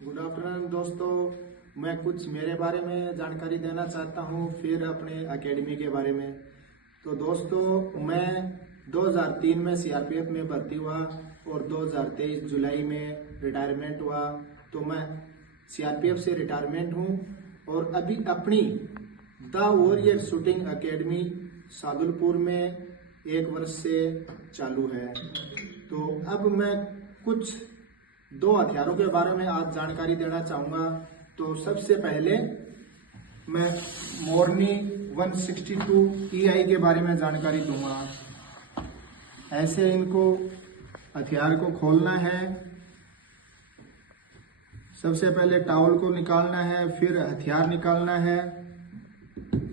Good afternoon दोस्तों, मैं कुछ मेरे बारे में जानकारी देना चाहता हूँ, फिर अपने एकेडमी के बारे में। तो दोस्तों, मैं 2003 में सीआरपीएफ में भर्ती हुआ और 2023 जुलाई में रिटायरमेंट हुआ। तो मैं सीआरपीएफ से रिटायरमेंट हूँ और अभी अपनी the warrior shooting academy Sadulpur में 1 वर्ष से चालू है। तो अब मैं कुछ 2 हथियारों के बारे में आज जानकारी देना चाहूँगा। तो सबसे पहले मैं मोरनी 162 EI के बारे में जानकारी दूंगा। ऐसे इनको हथियार को खोलना है। सबसे पहले टावल को निकालना है, फिर हथियार निकालना है,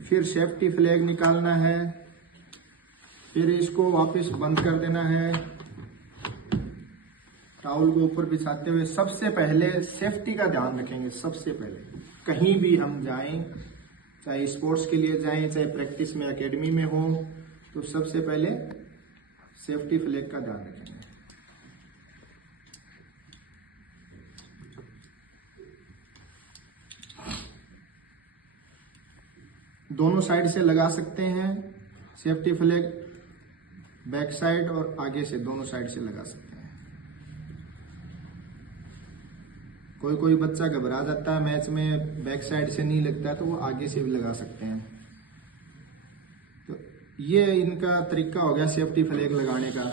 फिर सेफ्टी फ्लैग निकालना है, फिर इसको वापस बंद कर देना है टावल को ऊपर बिछाते हुए। सबसे पहले सेफ्टी का ध्यान रखेंगे। सबसे पहले कहीं भी हम जाएं, चाहे स्पोर्ट्स के लिए जाएं, चाहे प्रैक्टिस में एकेडमी में हो, तो सबसे पहले सेफ्टी फ्लैग का ध्यान रखेंगे। दोनों साइड से लगा सकते हैं सेफ्टी फ्लैग, बैक साइड और आगे से, दोनों साइड से लगा सकते हैं। कोई कोई बच्चा घबरा जाता है मैच में, बैक साइड से नहीं लगता है, तो वो आगे से भी लगा सकते हैं। तो ये इनका तरीका हो गया सेफ्टी फ्लैग लगाने का।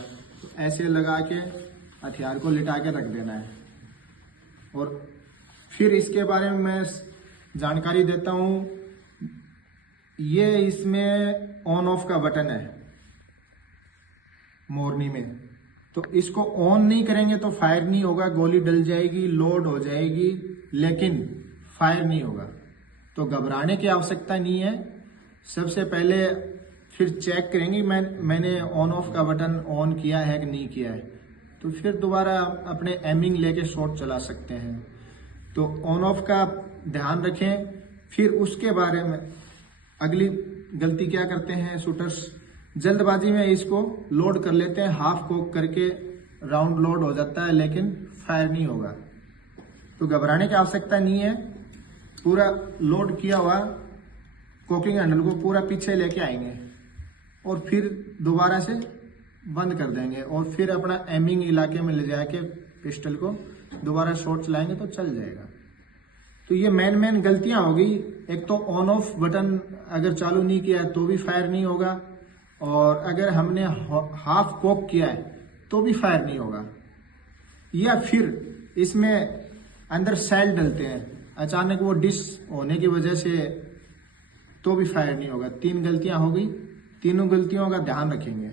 तो ऐसे लगा के हथियार को लिटा के रख देना है। और फिर इसके बारे में मैं जानकारी देता हूँ। ये इसमें ऑन ऑफ का बटन है मोरनी में। तो इसको ऑन नहीं करेंगे तो फायर नहीं होगा, गोली डल जाएगी, लोड हो जाएगी, लेकिन फायर नहीं होगा। तो घबराने की आवश्यकता नहीं है। सबसे पहले फिर चेक करेंगे मैंने ऑन ऑफ का बटन ऑन किया है कि नहीं किया है, तो फिर दोबारा अपने एमिंग लेके शॉट चला सकते हैं। तो ऑन ऑफ का ध्यान रखें। फिर उसके बारे में अगली गलती क्या करते हैं शूटर्स, जल्दबाजी में इसको लोड कर लेते हैं, हाफ कोक करके राउंड लोड हो जाता है, लेकिन फायर नहीं होगा। तो घबराने की आवश्यकता नहीं है। पूरा लोड किया हुआ कोकिंग हैंडल को पूरा पीछे लेके आएंगे और फिर दोबारा से बंद कर देंगे और फिर अपना एमिंग इलाके में ले जाके पिस्टल को दोबारा शॉट चलाएंगे तो चल जाएगा। तो ये मेन गलतियां होगी। एक तो ऑन ऑफ बटन अगर चालू नहीं किया तो भी फायर नहीं होगा, और अगर हमने हाफ कोक किया है तो भी फायर नहीं होगा, या फिर इसमें अंदर सेल डलते हैं अचानक वो डिस होने की वजह से, तो भी फायर नहीं होगा। 3 गलतियां हो गई। तीनों गलतियों का ध्यान रखेंगे।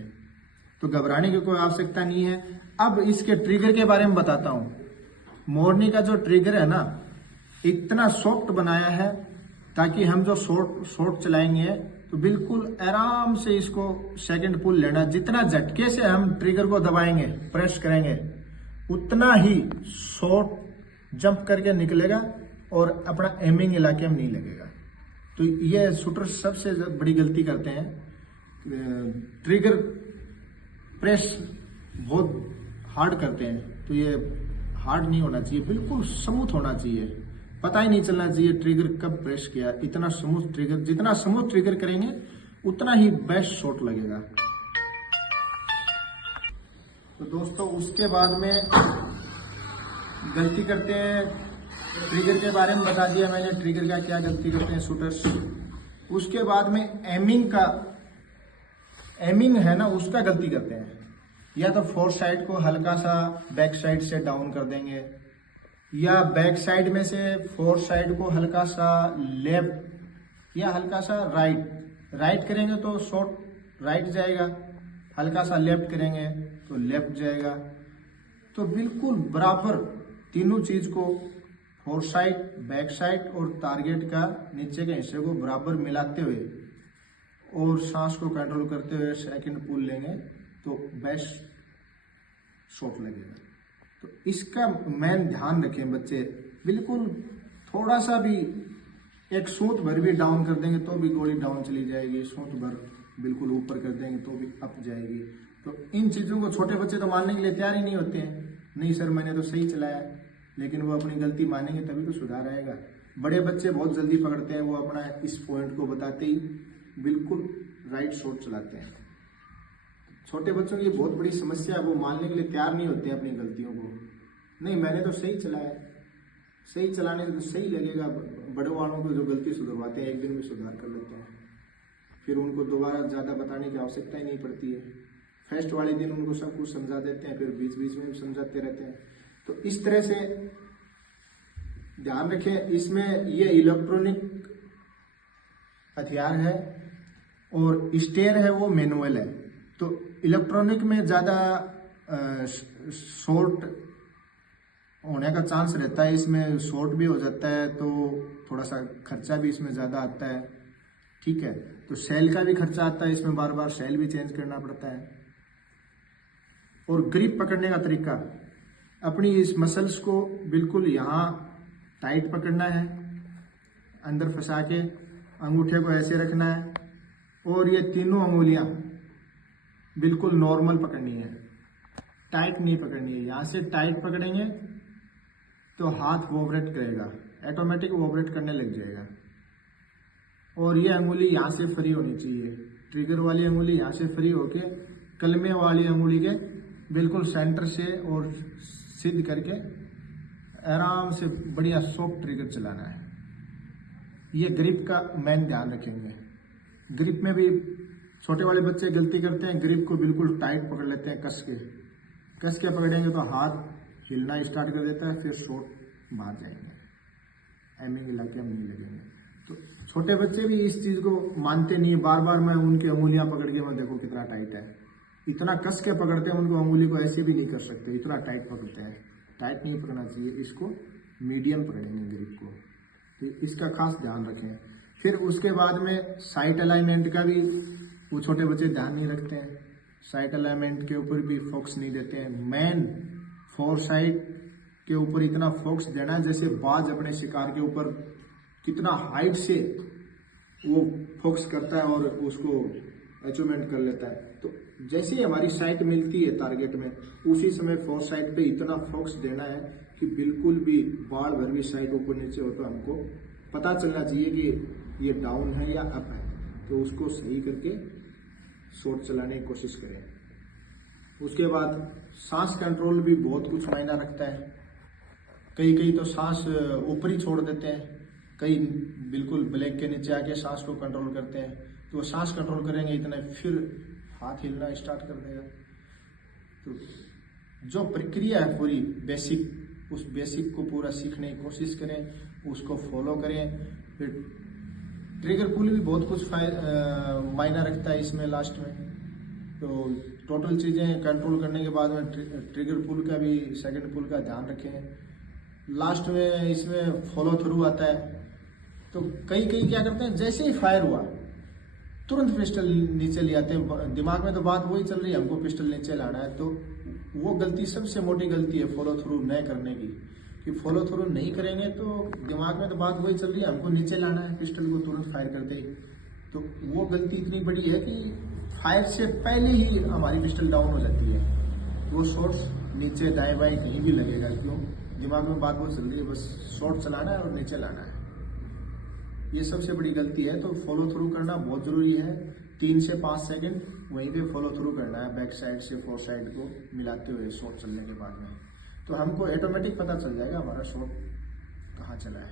तो घबराने की कोई आवश्यकता नहीं है। अब इसके ट्रिगर के बारे में बताता हूं। मोरनी का जो ट्रिगर है ना, इतना सॉफ्ट बनाया है ताकि हम जो शॉट चलाएंगे तो बिल्कुल आराम से इसको सेकंड पुल लेना। जितना झटके से हम ट्रिगर को दबाएंगे, प्रेस करेंगे, उतना ही शॉट जंप करके निकलेगा और अपना एमिंग इलाके में नहीं लगेगा। तो ये शूटर सबसे बड़ी गलती करते हैं, ट्रिगर प्रेस बहुत हार्ड करते हैं। तो ये हार्ड नहीं होना चाहिए, बिल्कुल स्मूथ होना चाहिए। पता ही नहीं चलना चाहिए ट्रिगर कब प्रेस किया। इतना स्मूथ ट्रिगर, जितना स्मूथ ट्रिगर करेंगे उतना ही बेस्ट शॉट लगेगा। तो दोस्तों, उसके बाद में गलती करते हैं, ट्रिगर के बारे में बता दिया मैंने, ट्रिगर का क्या गलती करते हैं शूटर्स। उसके बाद में एमिंग है ना, उसका गलती करते हैं। या तो फोर साइड को हल्का सा बैक साइड से डाउन कर देंगे, या बैक साइड में से फोर साइड को हल्का सा लेफ्ट या हल्का सा राइट करेंगे तो शॉट राइट जाएगा, हल्का सा लेफ्ट करेंगे तो लेफ्ट जाएगा। तो बिल्कुल बराबर तीनों चीज को, फोर साइड, बैक साइड और टारगेट का नीचे के हिस्से को बराबर मिलाते हुए और सांस को कंट्रोल करते हुए सेकंड पुल लेंगे तो बेस्ट शॉट लगेगा। तो इसका मेन ध्यान रखें बच्चे। बिल्कुल थोड़ा सा भी, एक सूत भर भी डाउन कर देंगे तो भी गोली डाउन चली जाएगी, सूत भर बिल्कुल ऊपर कर देंगे तो भी अप जाएगी। तो इन चीज़ों को छोटे बच्चे तो मानने के लिए तैयार ही नहीं होते हैं। नहीं सर, मैंने तो सही चलाया, लेकिन वो अपनी गलती मानेंगे तभी तो सुधार आएगा। बड़े बच्चे बहुत जल्दी पकड़ते हैं, वो अपना इस पॉइंट को बताते ही बिल्कुल राइट शॉट चलाते हैं। छोटे बच्चों की बहुत बड़ी समस्या है, वो मानने के लिए तैयार नहीं होते अपनी गलतियों को। नहीं, मैंने तो सही चलाया, सही चलाने से तो सही लगेगा। बड़े वालों को जो गलती सुधरवाते हैं, एक दिन में सुधार कर लेते हैं, फिर उनको दोबारा ज़्यादा बताने की आवश्यकता ही नहीं पड़ती है। फर्स्ट वाले दिन उनको सब कुछ समझा देते हैं, फिर बीच बीच में भी समझाते रहते हैं। तो इस तरह से ध्यान रखें, इसमें ये इलेक्ट्रॉनिक हथियार है और स्टेयर है वो मैनुअल है। तो इलेक्ट्रॉनिक में ज़्यादा शॉर्ट होने का चांस रहता है, इसमें शॉर्ट भी हो जाता है, तो थोड़ा सा खर्चा भी इसमें ज़्यादा आता है। ठीक है, तो सेल का भी खर्चा आता है, इसमें बार बार सेल भी चेंज करना पड़ता है। और ग्रिप पकड़ने का तरीका, अपनी इस मसल्स को बिल्कुल यहाँ टाइट पकड़ना है, अंदर फंसा के अंगूठे को ऐसे रखना है और ये तीनों अंगुलियां बिल्कुल नॉर्मल पकड़नी है, टाइट नहीं पकड़नी है। यहाँ से टाइट पकड़ेंगे तो हाथ वॉबरेट करेगा, ऑटोमेटिक वॉबरेट करने लग जाएगा। और ये अंगुली यहाँ से फ्री होनी चाहिए, ट्रिगर वाली अंगुली यहाँ से फ्री होके कलमे वाली अंगुली के बिल्कुल सेंटर से और सिद्ध करके आराम से बढ़िया सॉफ्ट ट्रिगर चलाना है। ये ग्रिप का मेन ध्यान रखेंगे। ग्रिप में भी छोटे वाले बच्चे गलती करते हैं, ग्रिप को बिल्कुल टाइट पकड़ लेते हैं, कस के पकड़ेंगे तो हाथ हिलना स्टार्ट कर देता है, फिर शॉट बाहर जाएंगे, एमिंग इलाके में नहीं लगेंगे। तो छोटे बच्चे भी इस चीज़ को मानते नहीं है, बार बार मैं उनकी अंगुलियां पकड़ के मैं देखो कितना टाइट है, इतना कस के पकड़ते हैं, उनको अंगुली को ऐसे भी नहीं कर सकते, इतना टाइट पकड़ते हैं। टाइट नहीं पकड़ना चाहिए, इसको मीडियम पकड़ेंगे ग्रिप को, तो इसका खास ध्यान रखें। फिर उसके बाद में साइट अलाइनमेंट का भी वो छोटे बच्चे ध्यान नहीं रखते हैं, साइट अलाइनमेंट के ऊपर भी फोकस नहीं देते हैं। मेन फोर साइड के ऊपर इतना फोकस देना है जैसे बाज अपने शिकार के ऊपर कितना हाइट से वो फोकस करता है और उसको अचीवमेंट कर लेता है। तो जैसे ही हमारी साइट मिलती है टारगेट में, उसी समय फोर साइड पे इतना फोकस देना है कि बिल्कुल भी बाढ़ भर भी साइड ऊपर नीचे हो तो हमको पता चलना चाहिए कि ये डाउन है या अप है, तो उसको सही करके शॉट चलाने की कोशिश करें। उसके बाद सांस कंट्रोल भी बहुत कुछ मायना रखता है। कई तो सांस ऊपर ही छोड़ देते हैं, कई बिल्कुल ब्लैक के नीचे आके सांस को कंट्रोल करते हैं। तो सांस कंट्रोल करेंगे इतना, फिर हाथ हिलना स्टार्ट कर देगा। तो जो प्रक्रिया है पूरी बेसिक, उस बेसिक को पूरा सीखने की कोशिश करें, उसको फॉलो करें। फिर ट्रिगर पुल भी बहुत कुछ मायना रखता है इसमें लास्ट में। तो टोटल चीज़ें कंट्रोल करने के बाद में ट्रिगर पुल का भी, सेकंड पुल का ध्यान रखें। लास्ट में इसमें फॉलो थ्रू आता है। तो कई क्या करते हैं, जैसे ही फायर हुआ तुरंत पिस्टल नीचे ले आते हैं। दिमाग में तो बात वही चल रही है, हमको पिस्टल नीचे लाना है। तो वो गलती सबसे मोटी गलती है फॉलो थ्रू न करने की, कि फॉलो थ्रू नहीं करेंगे तो दिमाग में तो बात वही चल रही है, हमको नीचे लाना है, पिस्टल को तुरंत फायर करते ही। तो वो गलती इतनी बड़ी है कि फायर से पहले ही हमारी पिस्टल डाउन हो जाती है। वो शॉट्स नीचे दाएं बाएं कहीं भी लगेगा, क्यों, दिमाग में बात वो चल रही है, बस शॉट चलाना है और नीचे लाना है। ये सबसे बड़ी गलती है। तो फॉलो थ्रू करना बहुत जरूरी है। 3 से 5 सेकंड वहीं पे फॉलो थ्रू करना है, बैक साइड से फोर साइड को मिलाते हुए शॉट चलने के बाद में। तो हमको ऑटोमेटिक पता चल जाएगा हमारा शॉट कहाँ चला है,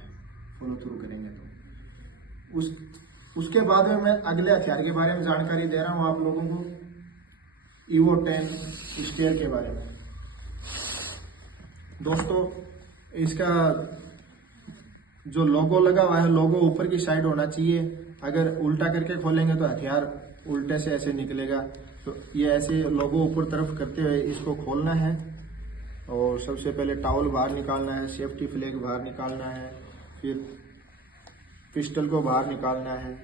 फॉलो थ्रू करेंगे तो। उसके बाद में मैं अगले हथियार के बारे में जानकारी दे रहा हूँ आप लोगों को, EVO 10 स्टेयर के बारे में। दोस्तों, इसका जो लोगो लगा हुआ है, लोगो ऊपर की साइड होना चाहिए। अगर उल्टा करके खोलेंगे तो हथियार उल्टे से ऐसे निकलेगा। तो ये ऐसे लोगो ऊपर तरफ करते हुए इसको खोलना है। और सबसे पहले टॉवल बाहर निकालना है, सेफ्टी फ्लैग बाहर निकालना है, फिर पिस्टल को बाहर निकालना है,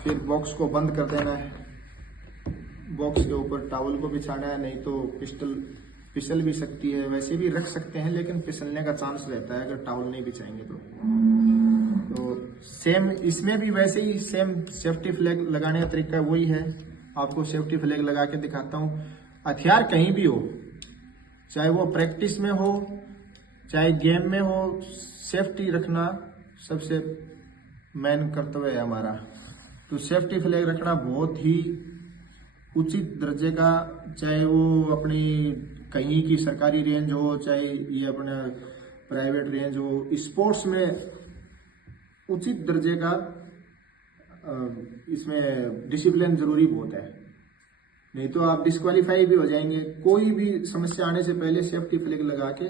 फिर बॉक्स को बंद कर देना है। बॉक्स के ऊपर टॉवल को बिछाना है, नहीं तो पिस्टल फिसल भी सकती है। वैसे भी रख सकते हैं, लेकिन फिसलने का चांस रहता है अगर टॉवल नहीं बिछाएंगे तो सेम इसमें भी वैसे ही सेम सेफ्टी फ्लैग लगाने का तरीका वही है। आपको सेफ्टी फ्लैग लगा के दिखाता हूँ। हथियार कहीं भी हो, चाहे वो प्रैक्टिस में हो चाहे गेम में हो, सेफ्टी रखना सबसे मेन कर्तव्य है हमारा। तो सेफ्टी फ्लैग रखना बहुत ही उचित दर्जे का, चाहे वो अपनी कहीं की सरकारी रेंज हो, चाहे ये अपना प्राइवेट रेंज हो, स्पोर्ट्स में उचित दर्जे का इसमें डिसिप्लिन जरूरी बहुत है, नहीं तो आप डिस्क्वालीफाई भी हो जाएंगे। कोई भी समस्या आने से पहले सेफ्टी फ्लैग लगा के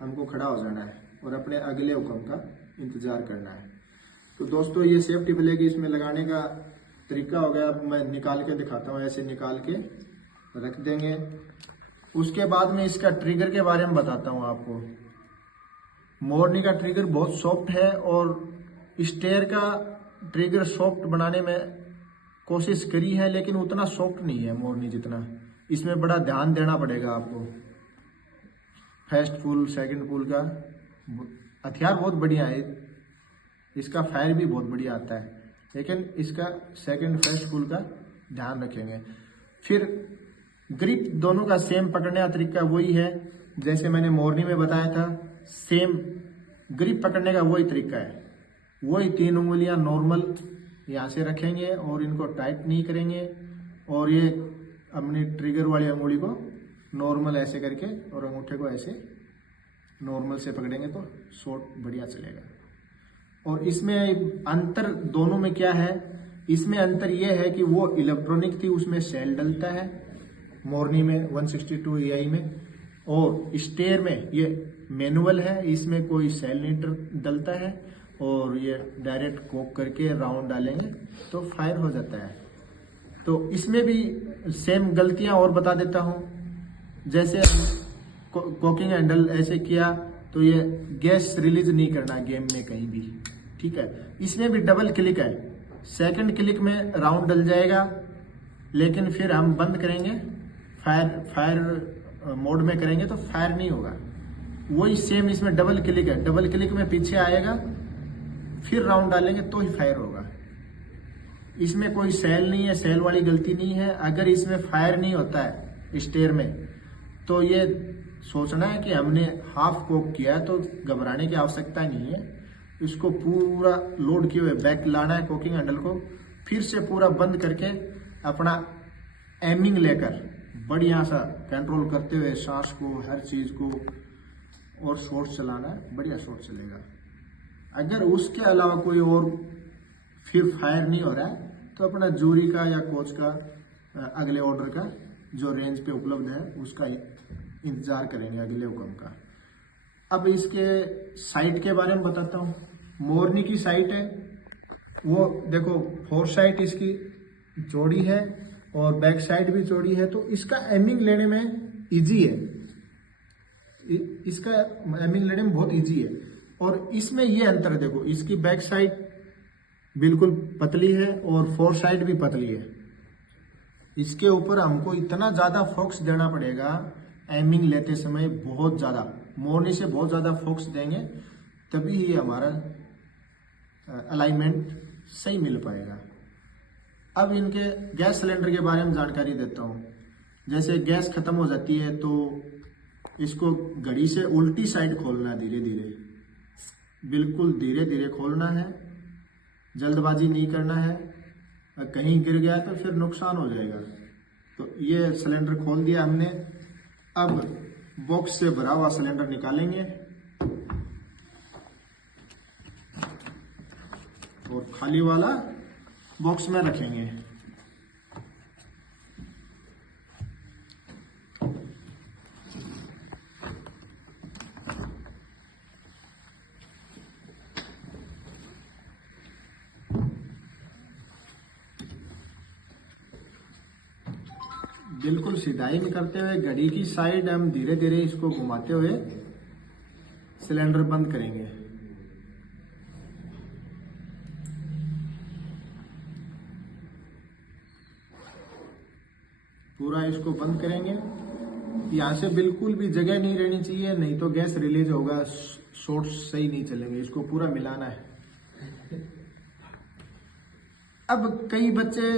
हमको खड़ा हो जाना है और अपने अगले हुक्म का इंतजार करना है। तो दोस्तों ये सेफ्टी फ्लैग इसमें लगाने का तरीका हो गया। अब मैं निकाल के दिखाता हूँ, ऐसे निकाल के रख देंगे। उसके बाद में इसका ट्रिगर के बारे में बताता हूँ आपको। मोरनी का ट्रिगर बहुत सॉफ्ट है और स्टेयर का ट्रिगर सॉफ्ट बनाने में कोशिश करी है, लेकिन उतना सॉफ्ट नहीं है मोरनी जितना। इसमें बड़ा ध्यान देना पड़ेगा आपको। फर्स्ट पुल, सेकंड पुल का हथियार बहुत बढ़िया है, इसका फायर भी बहुत बढ़िया आता है, लेकिन इसका सेकंड फर्स्ट पुल का ध्यान रखेंगे। फिर ग्रिप दोनों का सेम पकड़ने का तरीका वही है जैसे मैंने मोरनी में बताया था। सेम ग्रिप पकड़ने का वही तरीका है, वही 3 उंगलियां नॉर्मल यहाँ से रखेंगे और इनको टाइट नहीं करेंगे, और ये अपनी ट्रिगर वाली अंगुली को नॉर्मल ऐसे करके और अंगूठे को ऐसे नॉर्मल से पकड़ेंगे तो शॉट बढ़िया चलेगा। और इसमें अंतर दोनों में क्या है, इसमें अंतर यह है कि वो इलेक्ट्रॉनिक थी, उसमें सेल डलता है मोरनी में 162 EI में, और स्टेयर में ये मैनुअल है, इसमें कोई सेल नहीं डलता है, और ये डायरेक्ट कोक करके राउंड डालेंगे तो फायर हो जाता है। तो इसमें भी सेम गलतियां और बता देता हूं, जैसे कोकिंग हैंडल ऐसे किया तो ये गैस रिलीज नहीं करना गेम में कहीं भी, ठीक है। इसमें भी डबल क्लिक है, सेकंड क्लिक में राउंड डल जाएगा, लेकिन फिर हम बंद करेंगे, फायर मोड में करेंगे तो फायर नहीं होगा। वही सेम इसमें डबल क्लिक है, डबल क्लिक में पीछे आएगा, फिर राउंड डालेंगे तो ही फायर होगा। इसमें कोई सेल नहीं है, सेल वाली गलती नहीं है। अगर इसमें फायर नहीं होता है स्टेयर में तो ये सोचना है कि हमने हाफ कोक किया है, तो घबराने की आवश्यकता नहीं है। इसको पूरा लोड किए हुए बैक लाना है कोकिंग हैंडल को, फिर से पूरा बंद करके अपना एमिंग लेकर बढ़िया सा कंट्रोल करते हुए सांस को, हर चीज को, और शॉट चलाना है, बढ़िया शॉट चलेगा। अगर उसके अलावा कोई और फिर फायर नहीं हो रहा है तो अपना जूरी का या कोच का अगले ऑर्डर का जो रेंज पे उपलब्ध है उसका इंतजार करेंगे, अगले हुक्म का। अब इसके साइट के बारे में बताता हूँ। मोरनी की साइट है वो देखो, 4 साइट इसकी चौड़ी है और बैक साइड भी चौड़ी है, तो इसका एमिंग लेने में इजी है, इसका एमिंग लेने में बहुत इजी है। और इसमें ये अंतर है, देखो इसकी बैक साइड बिल्कुल पतली है और 4 साइड भी पतली है। इसके ऊपर हमको इतना ज्यादा फोकस देना पड़ेगा एमिंग लेते समय, बहुत ज्यादा, मोरनी से बहुत ज्यादा फोकस देंगे, तभी ही हमारा अलाइनमेंट सही मिल पाएगा। अब इनके गैस सिलेंडर के बारे में जानकारी देता हूँ। जैसे गैस खत्म हो जाती है तो इसको घड़ी से उल्टी साइड खोलना है, धीरे धीरे, बिल्कुल धीरे धीरे खोलना है, जल्दबाजी नहीं करना है। कहीं गिर गया तो फिर नुकसान हो जाएगा। तो ये सिलेंडर खोल दिया हमने। अब बॉक्स से भरा हुआ सिलेंडर निकालेंगे और खाली वाला बॉक्स में रखेंगे। बिल्कुल सीधाई में करते हुए घड़ी की साइड हम धीरे धीरे इसको घुमाते हुए सिलेंडर बंद करेंगे। पूरा इसको बंद करेंगे। यहाँ से बिल्कुल भी जगह नहीं रहनी चाहिए, नहीं तो गैस रिलीज होगा, शॉर्ट सही नहीं चलेंगे। इसको पूरा मिलाना है। अब कई बच्चे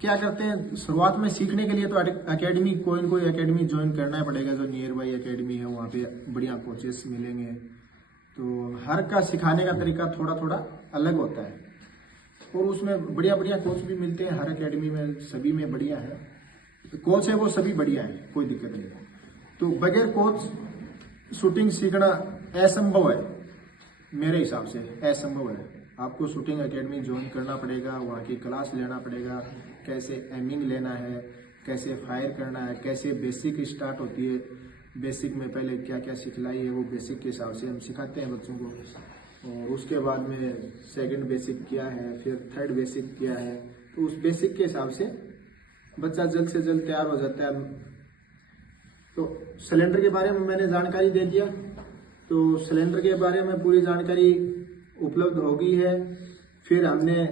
क्या करते हैं, शुरुआत में सीखने के लिए तो एकेडमी, कोई न कोई एकेडमी ज्वाइन करना ही पड़ेगा। जो नियर बाई एकेडमी है वहाँ पे बढ़िया कोचेस मिलेंगे। तो हर का सिखाने का तरीका थोड़ा थोड़ा अलग होता है और उसमें बढ़िया बढ़िया कोच भी मिलते हैं हर एकेडमी में, सभी में बढ़िया है। कोच है वो सभी बढ़िया है, कोई दिक्कत नहीं है। तो बगैर कोच शूटिंग सीखना असंभव है, मेरे हिसाब से असंभव है। आपको शूटिंग एकेडमी ज्वाइन करना पड़ेगा, वहाँ की क्लास लेना पड़ेगा, कैसे एमिंग लेना है, कैसे फायर करना है, कैसे बेसिक स्टार्ट होती है, बेसिक में पहले क्या क्या सिखलाई है वो बेसिक के हिसाब से हम सिखाते हैं बच्चों को। और उसके बाद में सेकंड बेसिक क्या है, फिर थर्ड बेसिक क्या है। तो उस बेसिक के हिसाब से बच्चा जल्द से जल्द तैयार हो जाता है। तो सिलेंडर के बारे में मैंने जानकारी दे दिया, तो सिलेंडर के बारे में पूरी जानकारी उपलब्ध हो गई है। फिर हमने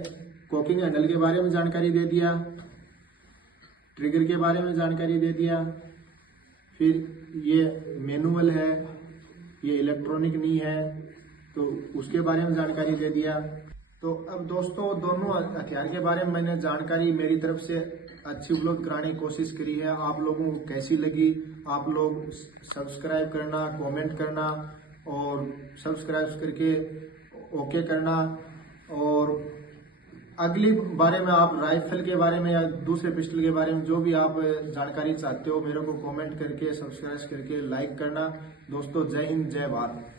कोकिंग हैंडल के बारे में जानकारी दे दिया, ट्रिगर के बारे में जानकारी दे दिया, फिर ये मैनुअल है, ये इलेक्ट्रॉनिक नहीं है, तो उसके बारे में जानकारी दे दिया। तो अब दोस्तों दोनों हथियार के बारे में मैंने जानकारी मेरी तरफ से अच्छी उपलब्ध कराने की कोशिश करी है। आप लोगों को कैसी लगी, आप लोग सब्सक्राइब करना, कमेंट करना और सब्सक्राइब करके ओके करना। और अगली बारे में आप राइफल के बारे में या दूसरे पिस्टल के बारे में जो भी आप जानकारी चाहते हो मेरे को कमेंट करके, सब्सक्राइब करके, लाइक करना। दोस्तों जय हिंद, जय भारत।